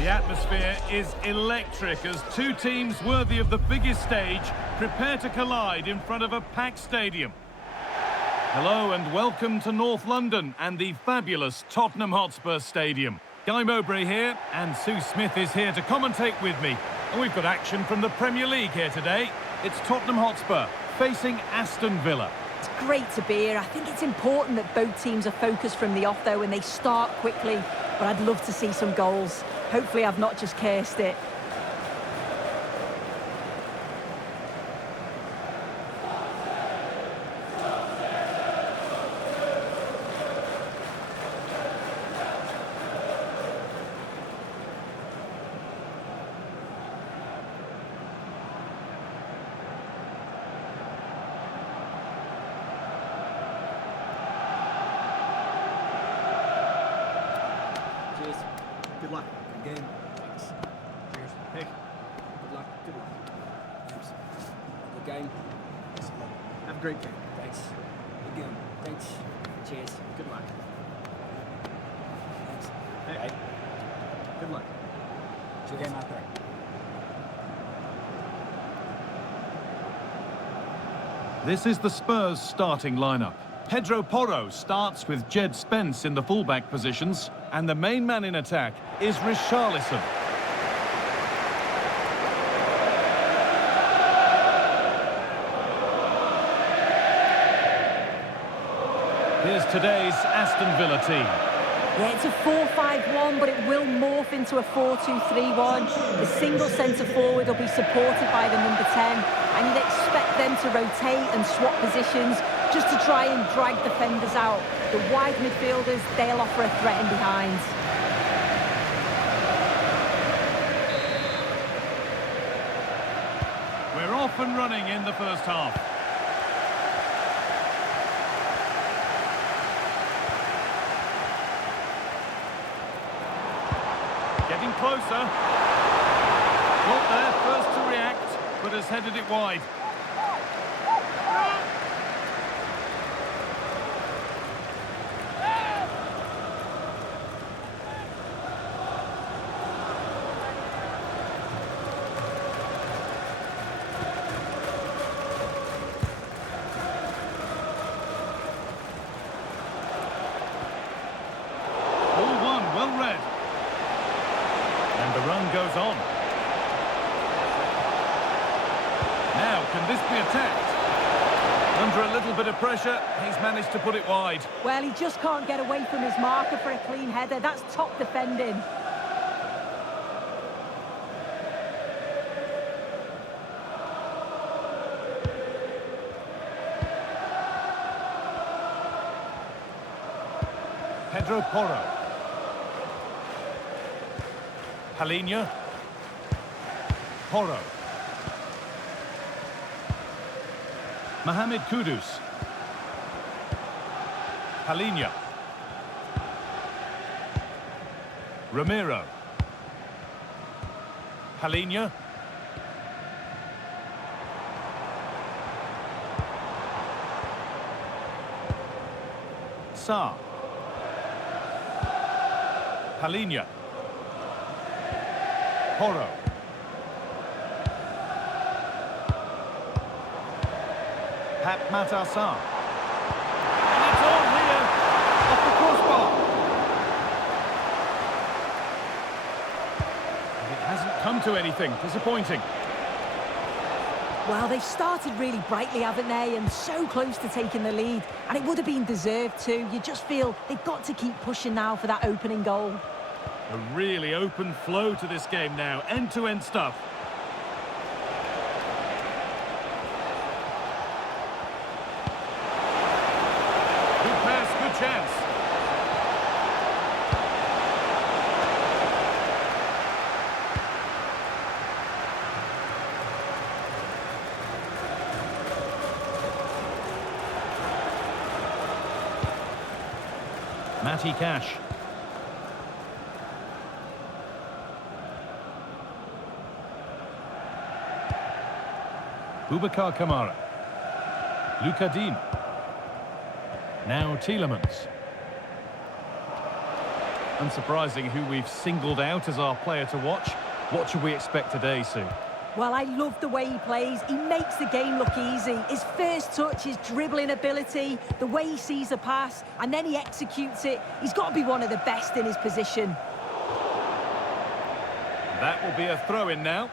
The atmosphere is electric as two teams worthy of the biggest stage prepare to collide in front of a packed stadium. Hello and welcome to North London and the fabulous Tottenham Hotspur Stadium. Guy Mowbray here, and Sue Smith is here to commentate with me. And we've got action from the Premier League here today. It's Tottenham Hotspur facing Aston Villa. It's great to be here. I think it's important that both teams are focused from the off, though, and they start quickly. But I'd love to see some goals. Hopefully I've not just cursed it. Cheers. Good luck. Good game. Thanks. Cheers. Hey. Good luck. Good luck. Thanks. Good game. Have a great game. Thanks. Good game. Thanks. Cheers. Good luck. Thanks. Hey. Bye. Good luck. Good game out there. This is the Spurs starting lineup. Pedro Porro starts with Jed Spence in the fullback positions, and the main man in attack is Richarlison. Here's today's Aston Villa team. Yeah, it's a 4-5-1, but it will morph into a 4-2-3-1. The single centre-forward will be supported by the number 10, and you'd expect them to rotate and swap positions just to try and drag defenders out. The wide midfielders, they'll offer a threat in behind. We're off and running in the first half. Getting closer. Got there first to react, but has headed it wide. Well read. And the run goes on. Now, can this be attacked? Under a little bit of pressure, he's managed to put it wide. Well, he just can't get away from his marker for a clean header. That's top defending. Pedro Porro. Palhinha. Porro. Mohamed Kudus. Palhinha. Ramiro. Palhinha. Sarr. Palhinha. Porro. Pat Matassar. And it's all here off the crossbar. And it hasn't come to anything. Disappointing. Well, they've started really brightly, haven't they? And so close to taking the lead. And it would have been deserved too. You just feel they've got to keep pushing now for that opening goal. A really open flow to this game now. End-to-end stuff. Good pass, good chance. Matty Cash. Boubacar Kamara. Luka Dean. Now Tielemans. Unsurprising who we've singled out as our player to watch. What should we expect today, Sue? Well, I love the way he plays. He makes the game look easy. His first touch, his dribbling ability, the way he sees a pass, and then he executes it. He's got to be one of the best in his position. That will be a throw-in now.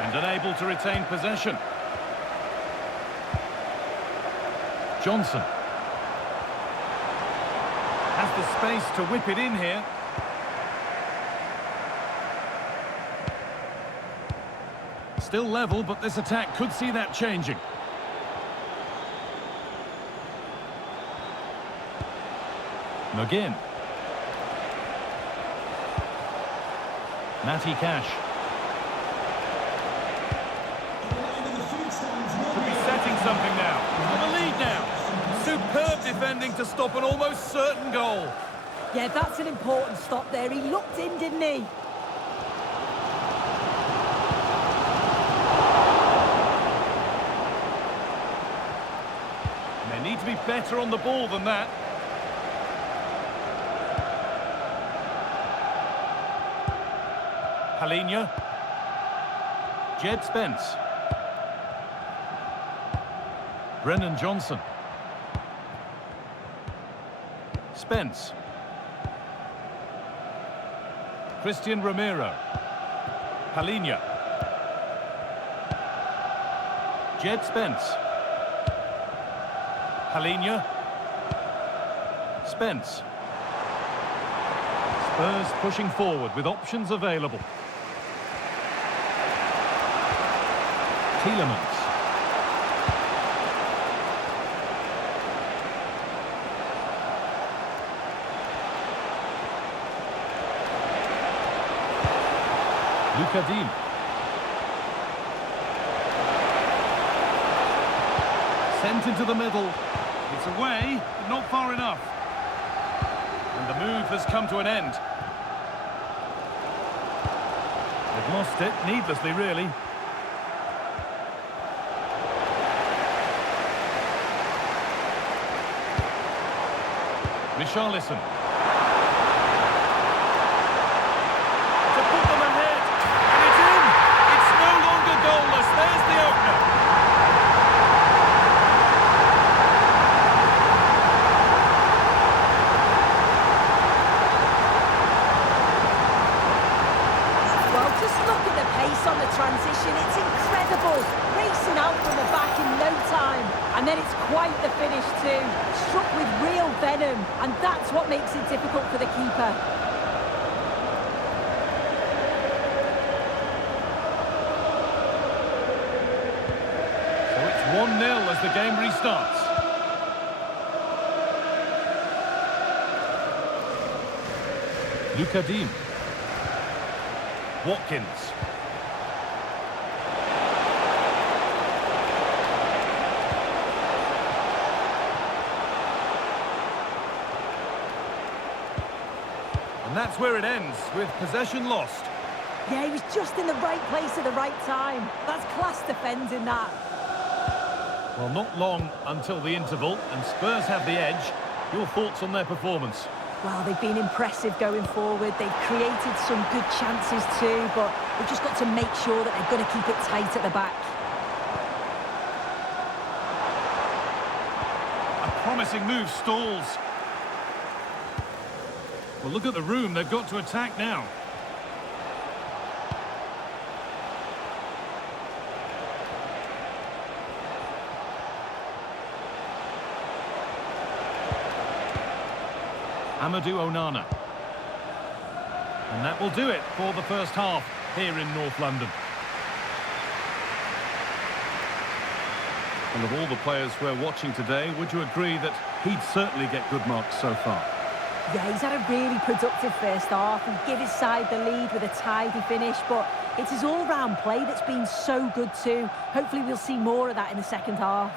And unable to retain possession. Johnson has the space to whip it in here. Still level, but this attack could see that changing. McGinn. Matty Cash. Could be setting something now. On the lead now. Superb defending to stop an almost certain goal. Yeah, that's an important stop there. He looked in, didn't he? And they need to be better on the ball than that. Palhinha. Jed Spence. Brennan Johnson. Spence. Christian Romero. Palhinha. Jed Spence. Palhinha. Spence. Spurs pushing forward with options available. Tielemans. Luka Dean. Sent into the middle. It's away, but not far enough. And the move has come to an end. They've lost it, needlessly really. Richarlison. To put them ahead. And it's in. It's no longer goalless. There's the opener. Well, just look at the pace on the transition. It's incredible. Racing out from the back in no time. And then it's quite the finish too. Struck with real venom. And that's what makes it difficult for the keeper. So it's 1-0 as the game restarts. Luka Dean. Watkins. And that's where it ends, with possession lost. Yeah, he was just in the right place at the right time. That's class defending, that. Well, not long until the interval, and Spurs have the edge. Your thoughts on their performance? Well, they've been impressive going forward. They've created some good chances too, but they've just got to make sure that they're going to keep it tight at the back. A promising move stalls. Well, look at the room. They've got to attack now. Amadou Onana. And that will do it for the first half here in North London. And of all the players we're watching today, would you agree that he'd certainly get good marks so far? Yeah, he's had a really productive first half. He gave his side the lead with a tidy finish, but it's his all-round play that's been so good too. Hopefully we'll see more of that in the second half.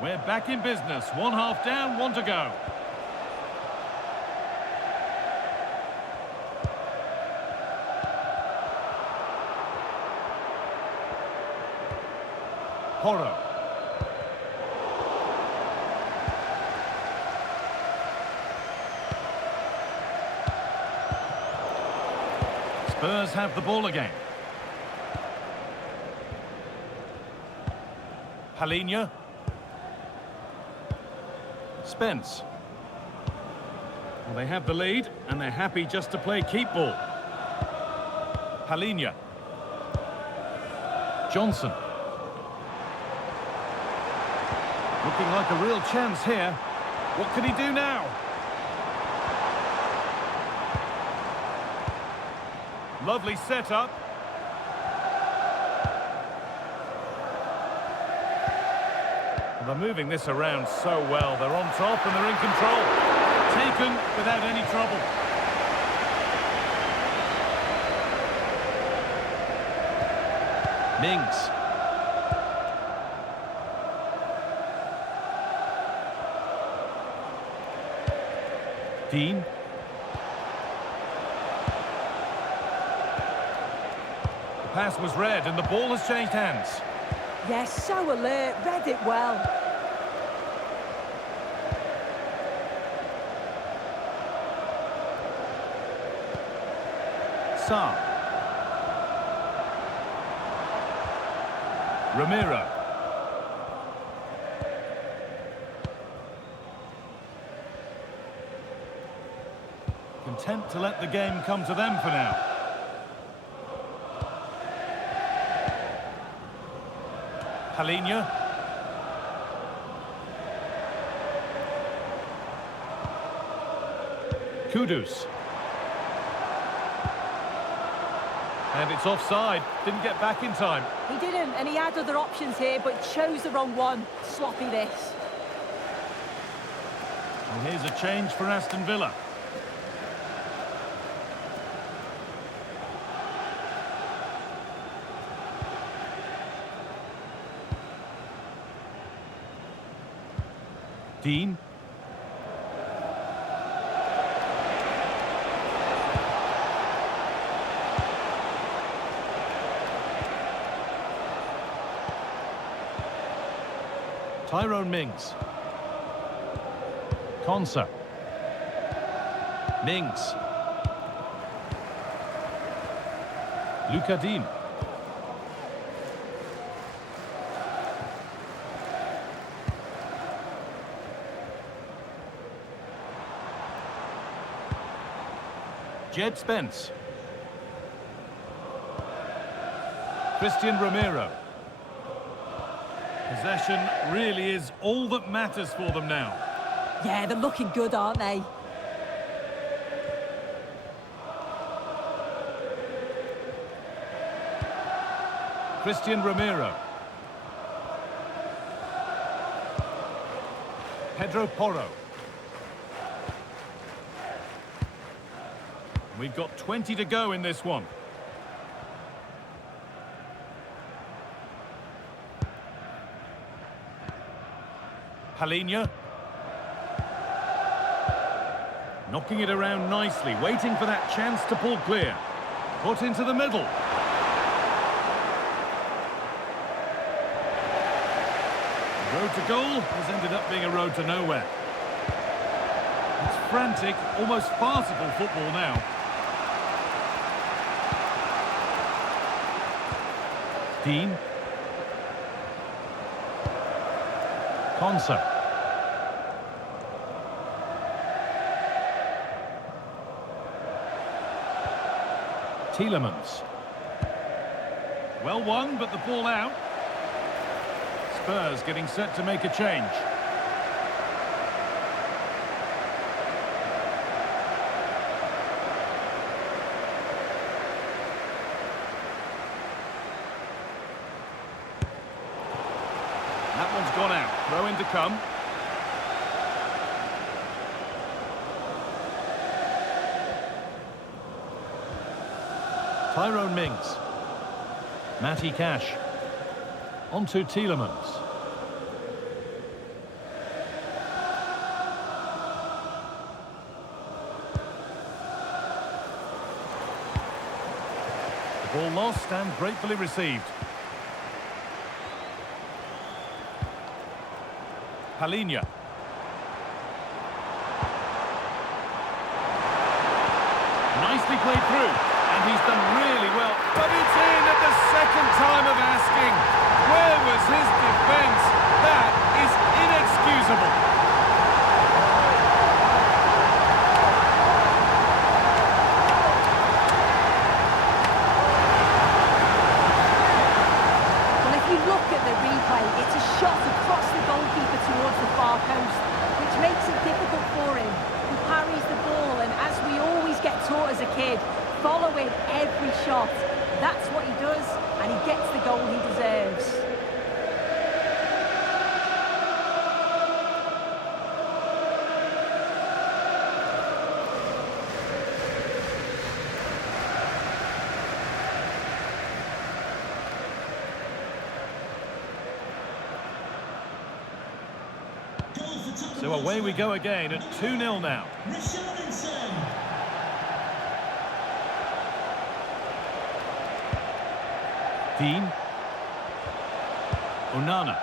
We're back in business. One half down, one to go. Porro. Spurs have the ball again. Palhinha. Spence. Well, they have the lead, and they're happy just to play keep ball. Palhinha. Johnson. Looking like a real chance here. What can he do now? Lovely setup. They're moving this around so well. They're on top and they're in control. Taken without any trouble. Mings. Dean. The pass was read and the ball has changed hands. Yes, so alert, read it well. Sa. Ramiro. Content to let the game come to them for now. Palhinha. Kudus. And it's offside. Didn't get back in time. He didn't, and he had other options here, but chose the wrong one. Sloppy this. And here's a change for Aston Villa. Dean. Tyrone Mings. Konsa. Mings. Luca Dean. Jed Spence. Christian Ramiro. Possession really is all that matters for them now. Yeah, they're looking good, aren't they? Christian Ramiro. Pedro Porro. We've got 20 to go in this one. Palhinha. Knocking it around nicely, waiting for that chance to pull clear. Put into the middle. The road to goal has ended up being a road to nowhere. It's frantic, almost farcical football now. Dean. Konsa. Tielemans. Well won, but the ball out. Spurs getting set to make a change. That one's gone out. Throw in to come. Tyrone Mings. Matty Cash. On to Tielemans. Ball lost and gratefully received. Palinha. Nicely played through, and he's done really well. But it's in at the second time of asking. Where was his defence? That is inexcusable. It's a shot across the goalkeeper towards the far post, which makes it difficult for him. He parries the ball, and as we always get taught as a kid, following every shot. That's what he does, and he gets the goal he deserves. So away we go again at 2-0 now. Dean. Onana.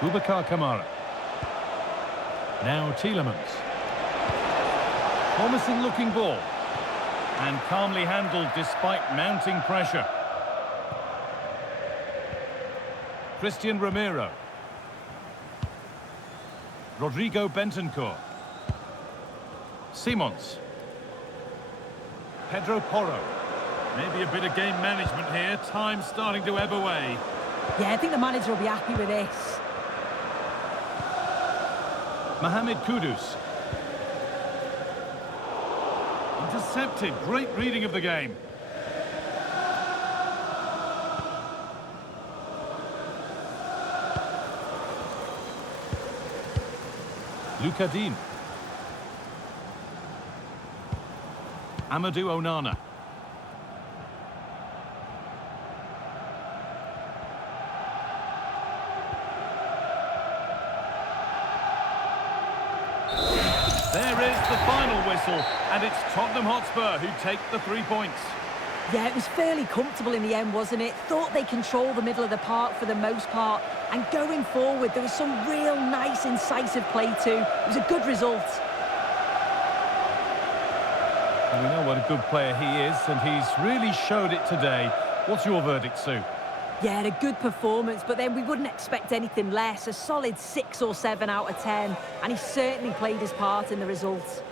Boubacar Kamara. Now Tielemans. Promising looking ball. And calmly handled despite mounting pressure. Christian Romero. Rodrigo Bentancur. Simons. Pedro Porro. Maybe a bit of game management here. Time starting to ebb away. Yeah, I think the manager will be happy with this. Mohamed Kudus. Intercepted. Great reading of the game. Luka Dean. Amadou Onana. There is the final whistle, and it's Tottenham Hotspur who take the 3 points. Yeah, it was fairly comfortable in the end, wasn't it? Thought they controlled the middle of the park for the most part. And going forward, there was some real nice, incisive play too. It was a good result. And we know what a good player he is, and he's really showed it today. What's your verdict, Sue? Yeah, a good performance, but then we wouldn't expect anything less. A solid 6 or 7 out of 10. And he certainly played his part in the results.